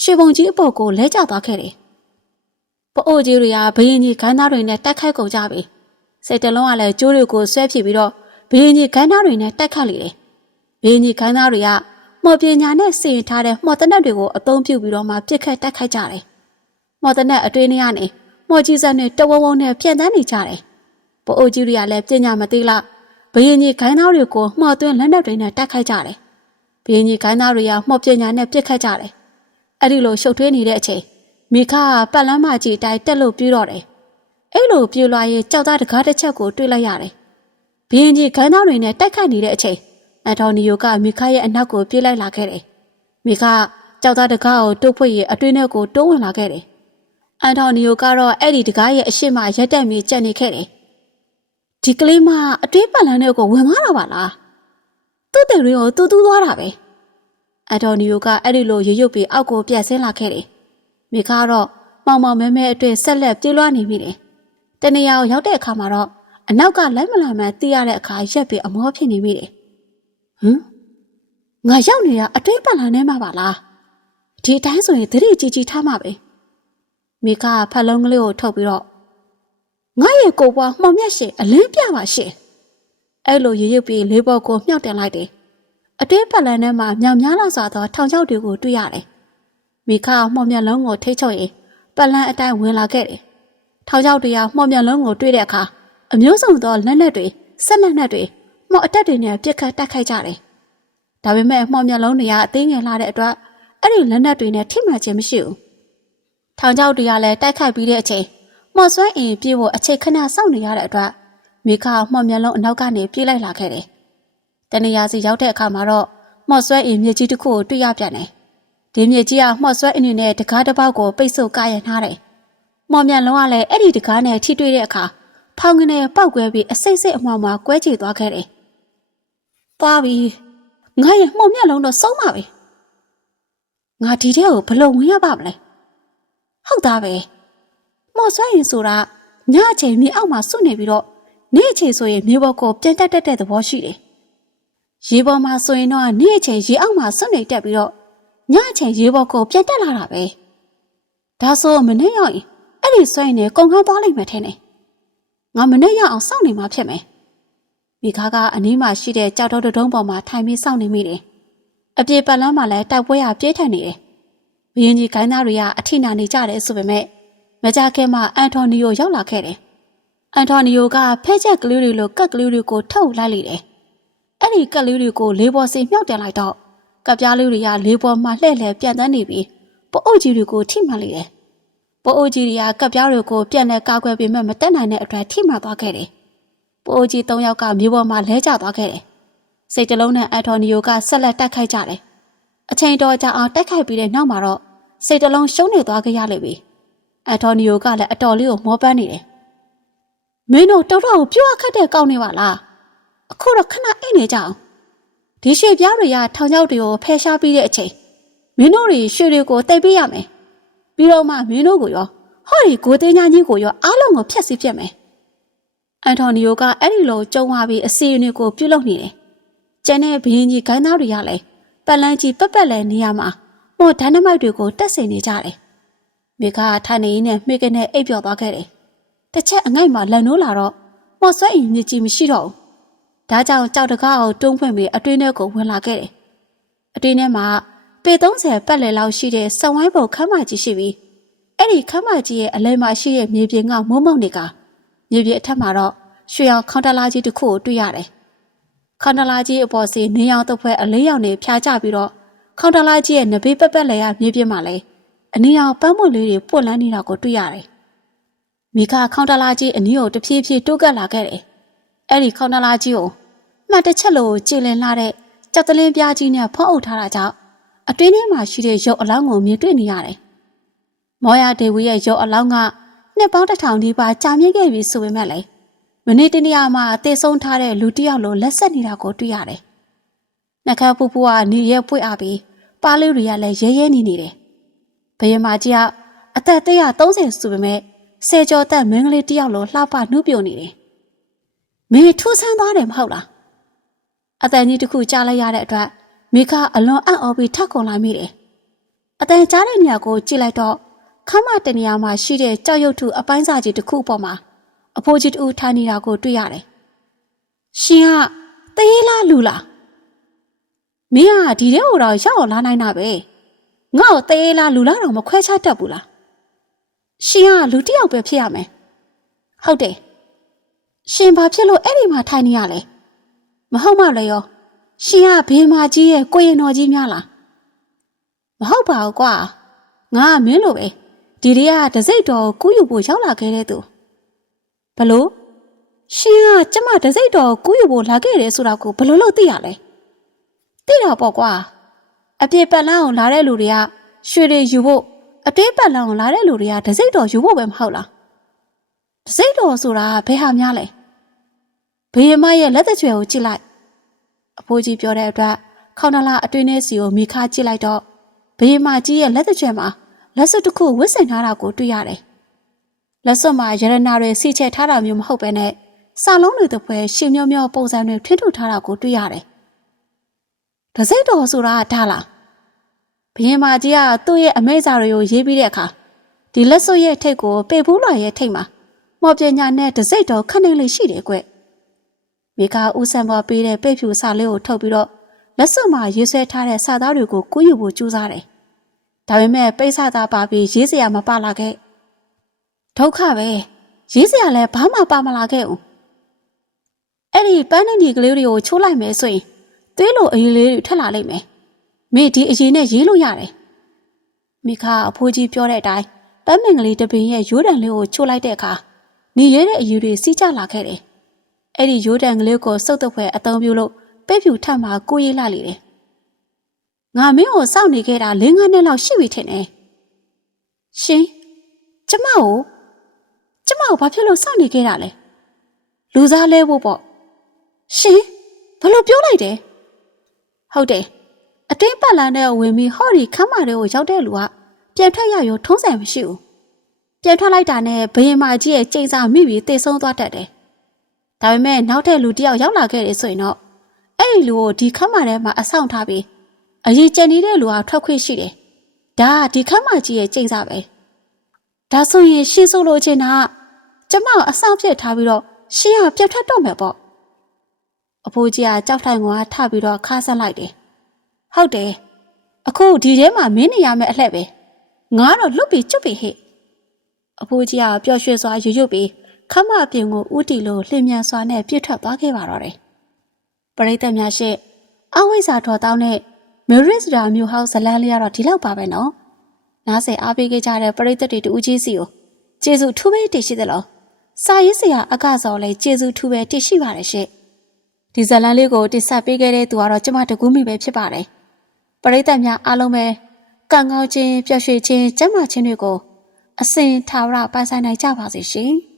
ရွှေပုံကြီးအပေါ်ကိုလဲကျသွားခဲ့တယ်ပို့အုပ်ကြီးတွေကဘရင်ကြီးခိုင်းသားတွေနဲ့တိုက်ခိုက်ကုန်ကြပြီစိတ်တလုံးကလည်းကျိုးတွေကိုဆွဲဖြစ်ပြီးတော့ဘရင်ကြီးခိုင်းသားတွေနဲ့တိုက်ခတ်လေတယ်ဘင်းကြီးခန်းသားတွေကမော်ပညာနဲ့စင်ထားတဲ့မော်တနက်တွေကိုအသုံးပြုပြီးတော့မှပြစ်ခတ်တိုက်ခိုက်ကြတယ်။မော်တနက်အတွင်းထဲကနေမော်ကြီးစက်နဲ့တဝုံဝုံနဲ့ပြန်တန်းနေကြတယ်။ပိုအိုကြီးတွေကလည်းပညာမသိလားဘရင်ကြီးခိုင်းသားတွေကိုမှော်သွင်းလက်နက်တွေနဲ့တိုက်ခိုက်ကြတယ်။ ဘရင်ကြီးခိုင်းသားတွေကမော်ပညာနဲ့ပြစ်ခတ်ကြတယ်။အဲ့ဒီလိုရှုပ်ထွေးနေတဲ့အချိန်မိခါကပတ်လန်းမကြီးတိုင်းတက်လို့ပြေးတော့တယ်။အဲ့လိုပြေးလာရင်ကြောက်သားတကားတစ်ချက်ကိုတွေ့လိုက်ရတယ်။ဘရင်ကြီးခိုင်းသားတွေနဲ့တိုက်ခိုက်နေတဲ့အချိန်အန်တိုနီယိုကမိခါရဲ့အနောက်ကိုပြေးလိုက်လာခဲ့တယ်။မိခါကြောက်သားတကားကိုတိုးဖွေရဲ့အတွင်းထဲကိုတိုးဝင်လာခဲ့တယ်။အန်တိုနီယိုကတော့အဲ့ဒီတကားရဲ့အရှိမရက်တက်ပြီးကြက်နေခဲ့တယ်။ဒီကလေးမအတွင်းပတ်လန်းထဲကိုဝင်သွားတာပါလား။ သူ့တယ်တွေကိုတူးတူးသွားတာပဲ။အန်တိုနီယိုကအဲ့ဒီလိုရွရွပြီးအောက်ကိုပြက်ဆင်းလာခဲ့တယ်။မိခါကတော့မောင်မောင်မဲမဲအတွင်းဆက်လက်ပြေးလွှားနေမိတယ်။တနေရာကိုရောက်တဲ့အခါမှာတော့အနောက်ကလိုက်မလာမှန်းသိရတဲ့အခါရက်ပြီးအမောဖြစ်နေမိတယ်။ဟမ်ငါရောက်နေတာအတွင်းပတ်လန်းထဲမှာပါလား။ဒီအတိုင်းဆိုရင်သတိကြီးကြီးထားမှာပဲ။မိခါကဖက်လုံးကလေးကိုထုတ်ပြီးတော့ငါရဲ့ကိုပွားမှောင်မြက်ရှင်အလင်းပြပါရှင်။ အဲ့လိုရရွပြီးလေးဘော်ကိုမြှောက်တင်လိုက်တယ်။အတွင်းပတ်လန်းထဲမှာမြောင်များလာစွာသောထောင်ချောက်တွေကိုတွေ့ရတယ်။မိခါကမှောင်မြက်လုံးကိုထိတ်ချုပ်ရင်ပတ်လန်းအတိုင်းဝင်လာခဲ့တယ်။ထောင်ချောက်တွေကမှောင်မြက်လုံးကိုတွေ့တဲ့အခါအမျိုးစုံသောလက်နက်တွေဆက်လက်နက်တွေမှော်အတက်တွေနဲ့ပြစ်ခတ်တိုက်ခိုက်ကြတယ်။ဒါပေမဲ့မှောင်မြက်လုံးတွေကအသေးငယ်လာတဲ့အတွက်အဲ့ဒီလက်နက်တွေနဲ့ထိမှန်ခြင်းမရှိဘူး။ထောင်ချောက်တွေကလည်းတိုက်ခိုက်ပြီးတဲ့အချိန်မော်ဆွဲအင်ပြေးဖို့အချိန်ခဏစောင့်နေရတဲ့အတွက် မိခါမှောင်မြက်လုံးအနောက်ကနေပြေးလိုက်လာခဲ့တယ်။တနေရာစီရောက်တဲ့အခါမှာတော့မော်ဆွဲအင်မြေကြီးတစ်ခုကိုတွေ့ရပြန်တယ်။ဒီမြေကြီးကမော်ဆွဲအင်နဲ့တကားတစ်ပေါက်ကိုပိတ်ဆို့ကာရံထားတယ်။မော်မြက်လုံးကလည်းအဲ့ဒီတကားနဲ့ထိတွေ့တဲ့အခါဖောင်းကနေပောက်ကွဲပြီးအစိတ်စိတ်အမွှားမွှာကွဲချေသွားခဲ့တယ်။သွားပြီ။ငါရဲ့မှုံမြက်လုံးတော့ဆုံးပါပြီ။ငါဒီတဲ့ကိုဘလို့ဝင်ရပါမလဲ။ဟုတ်သားပဲ။မော်ဆွဲရင်ဆိုတာညအချိန်မြေအောက်မှာစွနေပြီးတော့ နေ့အချိန်ဆိုရင်မြေပေါ်ကိုပြန်တက်တက်တဲ့သဘောရှိတယ်။ရေပေါ်မှာဆိုရင်တော့နေ့အချိန်ရေအောက်မှာစွနေတက်ပြီးတော့ညအချိန်ရေပေါ်ကိုပြန်တက်လာတာပဲ။ဒါဆိုမနေ့ရောက်ရင်အဲ့ဒီဆွဲရင်ကုံခန်းသွားလိမ့်မယ်ထင်တယ်။ငါမနေ့ရောက်အောင်စောင့်နေမှာဖြစ်မယ်။မိခါကအနီးမှာရှိတဲ့ကြောက်တော့တုံးပေါ်မှာထိုင်ပြီးစောင့်နေမိတယ်။အပြေပတ်လမ်းမှာလည်းတိုက်ပွဲရပြေးထန်နေတယ်။ဘရင်ကြီးခိုင်းသားတွေကအထိနာနေကြတယ်ဆိုပေမဲ့မကြခင်မှာအန်တိုနီယိုရောက်လာခဲ့တယ်။ အန်တိုနီယိုကဖဲချက်ကလေးတွေလိုကက်ကလေးတွေကိုထုတ်လိုက်လေတယ်။အဲ့ဒီကက်လေးတွေကိုလေးပေါ်စီမြှောက်တင်လိုက်တော့ကပ်ပြားလေးတွေကလေးပေါ်မှာလှည့်လည်ပြန်တန်းနေပြီးပိုအုပ်ကြီးတွေကိုထိမှန်လေတယ်။ပိုအုပ်ကြီးတွေကကပ်ပြားတွေကိုပြန်လဲကာကွယ်ပေမဲ့မတက်နိုင်တဲ့အတွက်ထိမှန်သွားခဲ့တယ်။ပိုအုပ်ကြီး၃ယောက်ကမြေပေါ်မှာလဲကျသွားခဲ့တယ်။စိတ်တလုံးနဲ့အန်တိုနီယိုကဆက်လက်တိုက်ခိုက်ကြတယ်။အချိန်တော်ကြာအောင်တိုက်ခိုက်ပြီးတဲ့နောက်မှာတော့စိတ်တလုံးရှုံးနေသွားခဲ့ရလိမ့်မယ်။အန်တိုနီယိုကလည်းအတော်လေးကိုမောပန်းနေတယ်။ မင်းတို့တော်တော်ကိုပြောခတ်တဲ့ကောင်းနေပါလား။အခုတော့ခဏအိတ်နေကြအောင်။ဒီရွှေပြားတွေကထောင်ချောက်တွေကိုဖယ်ရှားပြီးတဲ့အချိန်မင်းတို့တွေရွှေတွေကိုတိတ်ပေးရမယ်။ပြီးတော့မှမင်းတို့ကိုရောဟောဒီကိုသေးညာကြီးကိုရောအားလုံးကိုဖျက်ဆီးပြတ်မယ်။အန်တိုနီယိုကအဲ့ဒီလိုကြုံသွားပြီးအစီအစဉ်ကိုပြုလုပ်နေတယ်။ကျန်တဲ့ဘင်းကြီးခိုင်းသားတွေကလည်းပတ်လန်းကြီးပက်ပက်လဲနေရမှာမော်ဒိုင်နမိုက်တွေကိုတက်ဆင်နေကြတယ်။မိခါထိုင်နေရင်းနဲ့မိကနေအိပ်ပျော်သွားခဲ့တယ်။ တစ်ချက်အငိုက်မှာလက်နိုးလာတော့မော်ဆွဲအိမ်မြကြီးမရှိတော့ဘူး။ဒါကြောင့်ကြောက်တကားကိုတွန်းဖွင့်ပြီးအတွင်းထဲကိုဝင်လာခဲ့တယ်။အတွင်းထဲမှာပေ30ပတ်လည်လောက်ရှိတဲ့စဝိုင်းပုံခမ်းမကြီးရှိပြီးအဲ့ဒီခမ်းမကြီးရဲ့အလဲမှာရှိတဲ့မြေပြင်ကမုံမုံတွေကမြေပြင်အထက်မှာတော့ရွှေရောင်ခေါင်းတလားကြီးတစ်ခုကိုတွေ့ရတယ်။ခေါင်းတလားကြီးအပေါ်စီနေရောင်တစ်ဖွဲအလေးရောင်နေဖြာကျပြီးတော့ခေါင်းတလားကြီးရဲ့နဘေးပက်ပက်လဲရမြေပြင်မှာလဲအနီရောင်ပန်းမွတ်လေးတွေပွတ်လန်းနေတာကိုတွေ့ရတယ်။ မိခခေါင်းတလားကြီးအနီးကိုတဖြည်းဖြည်းတိုးကပ်လာခဲ့တယ်။အဲ့ဒီခေါင်းတလားကြီးကိုမှတ်တစ်ချက်လိုကြည်လင်လာတဲ့ကြောက်တလင်းပြားကြီးနဲ့ဖုံးအုပ်ထားတာကြောင့်အတွင်းထဲမှာရှိတဲ့ရုပ်အလောင်းကိုမြင်တွေ့နေရတယ်။မောရဒေဝီရဲ့ရုပ်အလောင်းကနှစ်ပေါင်းတစ်ထောင်ဒီပါကြာမြင့်ခဲ့ပြီဆိုပေမဲ့လည်းမနေ့တနေ့မှအသေးဆုံးထားတဲ့လူတစ်ယောက်လိုလက်ဆက်နေတာကိုတွေ့ရတယ်။နှခမ်းပူပူကနေရဲပွေအပ်ပြီးပါလေးတွေကလည်းရဲရဲနေနေတယ်။ဘယမကြီးကအသက်130ဆိုပေမဲ့ ဆယ်ကျော်သက်မင်းကလေးတစ်ယောက်လိုလှပနှူးပြိုနေတယ်။မင်းထူးဆန်းသွားတယ်မဟုတ်လား။အတန်ကြီးတစ်ခုကြားလိုက်ရတဲ့အတွက်မိခအလွန်အံ့ဩပြီးထပ်ကုန်လာမိတယ်။အတန်ကြားတဲ့နေရာကိုကြည့်လိုက်တော့ခမတနေရာမှာရှိတဲ့ကြောက်ရွံ့ထုအပိုင်းစာကြီးတစ်ခုပေါ်မှာအဖိုးကြီးတူထားနေတာကိုတွေ့ရတယ်။ရှင်ကသေးလားလူလားမင်းကဒီတဲ့ဟိုတော့ရောက်အောင်လာနိုင်တာပဲငါ့ကိုတေးလားလူလားတော့မခွဲခြားတတ်ဘူးလား ရှင်ကလူတစ်ယောက်ပဲဖြစ်ရမယ်ဟုတ်တယ်ရှင်ဘာဖြစ်လို့အဲ့ဒီမှာထိုင်နေရလဲမဟုတ်မှလည်းရောရှင်ကဘေးမာကြီးရဲ့ကိုရင်တော်ကြီးများလားမဟုတ်ပါဘူးကွာငါကမင်းလိုပဲဒီတည်းကတစိမ့်တော်ကိုကူးယူဖို့ရောက်လာခဲ့တဲ့သူဘလို့ရှင်ကကျမတစိမ့်တော်ကိုကူးယူဖို့လာခဲ့တယ်ဆိုတာကိုဘယ်လိုလုပ်သိရလဲသိတာပေါ့ကွာအပြေပတ်လန်းအောင်လာတဲ့လူတွေကရွှေတွေယူဖို့ အတေးပတ်လန်းအောင်လာတဲ့လူတွေကဒစိမ့်တော်ယူဖို့ပဲမဟုတ်လားဒစိမ့်တော်ဆိုတာဘယ်ဟာများလဲဘေးရမရဲ့လက်သက်ချွယ်ကိုကြည့်လိုက်အဖိုးကြီးပြောတဲ့အတွက်ခေါင်းနလာအတွင်းထဲစီကိုမိခါကြည့်လိုက်တော့ဘေးရမကြီးရဲ့လက်သက်ချွယ်မှာလက်စွပ်တစ်ခုဝစ်ဆင်ထားတာကိုတွေ့ရတယ်လက်စွပ်မှာရတနာတွေစီချက်ထားတာမျိုးမဟုတ်ပဲနဲ့စာလုံးတွေတစ်ဖွဲရှင်မြောမြောပုံစံတွေထွင်းထုတ်ထားတာကိုတွေ့ရတယ်ဒစိမ့်တော်ဆိုတာဒါလား ဘရင်မကြီးကသူ့ရဲ့အမိတ်စာတွေကိုရေးပြီးတဲ့အခါဒီလက်စွပ်ရဲ့ထိတ်ကိုပေဘူးလွာရဲ့ထိတ်မှာမော်ပညာနဲ့ဒစိမ့်တော်ခန့်နေလေးရှိတယ်ကွမိကဦးဆန်ပေါ်ပေးတဲ့ပဲ့ဖြူစာလေးကိုထုတ်ပြီးတော့လက်စွပ်မှာရေးဆွဲထားတဲ့စာသားတွေကိုကူးယူဖို့ကြိုးစားတယ်ဒါပေမဲ့ပိတ်စသားပါပြီးရေးစရာမပါလာခဲ့ဒုက္ခပဲရေးစရာလည်းဘာမှပါမလာခဲ့ဘူးအဲ့ဒီပန်းနေဒီကလေးတွေကိုချိုးလိုက်မယ်ဆိုရင်သွေးလိုအရေးလေးတွေထွက်လာလိမ့်မယ်။ မိဒီအရေးနဲ့ရေးလို့ရတယ်။မိခါအဖိုးကြီးပြောတဲ့အတိုင်းပန်းမင်ကလေးတပင်ရဲ့ရိုးတံလေးကိုချိုးလိုက်တဲ့အခါနေရဲတဲ့အရေးတွေစီးကျလာခဲ့တယ်။အဲ့ဒီရိုးတံကလေးကိုစုပ်တော့ဖွယ်အသုံးပြုလို့ပဲ့ဖြူထပ်မှာကိုရေးလာလေတယ်။ငါမင်းကိုစောင့်နေခဲ့တာ၄-၅နှစ်လောက်ရှိပြီထင်တယ်။ရှင်ကျမကိုကျမကိုဘာဖြစ်လို့စောင့်နေခဲ့တာလဲ။လူစားလဲဖို့ပေါ့။ရှင်ဘယ်လိုပြောလိုက်တယ်။ဟုတ်တယ်။ အတွင်းပတ်လန်းတဲ့ဝင်ပြီးဟော်ဒီခမ်းမာတွေကိုရောက်တဲ့လူကပြန်ထွက်ရရောထုံးစံမရှိဘူး။ပြန်ထွက်လိုက်တာနဲ့ဘယင်မကြီးရဲ့ကြိတ်စားမိပြီးတိတ်ဆုံးသွားတတ်တယ်။ဒါပေမဲ့နောက်ထပ်လူတစ်ယောက်ရောက်လာခဲ့တယ်ဆိုရင်တော့အဲ့ဒီလူကိုဒီခမ်းမာထဲမှာအဆောင်ထားပြီးအရေးကျန်နေတဲ့လူကထွက်ခွင့်ရှိတယ်။ဒါကဒီခမ်းမာကြီးရဲ့ကြိတ်စားပဲ။ဒါဆိုရင်ရှင်းဆိုလို့ချင်းကကျမကိုအဆောင်ဖြစ်ထားပြီးတော့ရှင်းကပြတ်ထွက်တော့မယ်ပေါ့။အဖိုးကြီးကကြောက်ထိုင်ကထပြီးတော့ခါဆက်လိုက်တယ်။ ဟုတ်တယ်။အခုဒီထဲမှာမင်းနေရမယ့်အလှက်ပဲ။ငါတော့လွတ်ပြီးကျွတ်ပြီးဟဲ့။အဖိုးကြီးကပျော်ရွှင်စွာရွရွတ်ပြီးခမအပြင်ကိုဥတီလို့လှင်မြန်စွာနဲ့ပြစ်ထွက်သွားခဲ့ပါတော့တယ်။ပရိသတ်များရှေ့အဝိဇ္ဇာတော်တောင်းတဲ့မေရစ်စတာမျိုးဟောက်ဇလန်းလေးကတော့ဒီလောက်ပါပဲနော်။နားဆင်အားပေးခဲ့ကြတဲ့ပရိသတ်တွေတူဦးကြီးစီကိုကျေးဇူးထူးပဲတည်ရှိသလား။စာရေးဆရာအကစော်လည်းကျေးဇူးထူးပဲတည်ရှိပါတယ်ရှင့်။ဒီဇလန်လေးကိုတိဆက်ပေးခဲ့တဲ့သူကတော့ကျမတကူးမိပဲဖြစ်ပါတယ်။ ပရိသတ်များအားလုံးပဲကံကောင်းခြင်းပျော်ရွှင်ခြင်းကျမ်းမာခြင်းတွေကိုအစဉ်ထာဝရပိုင်ဆိုင်နိုင်ကြပါစေရှင်။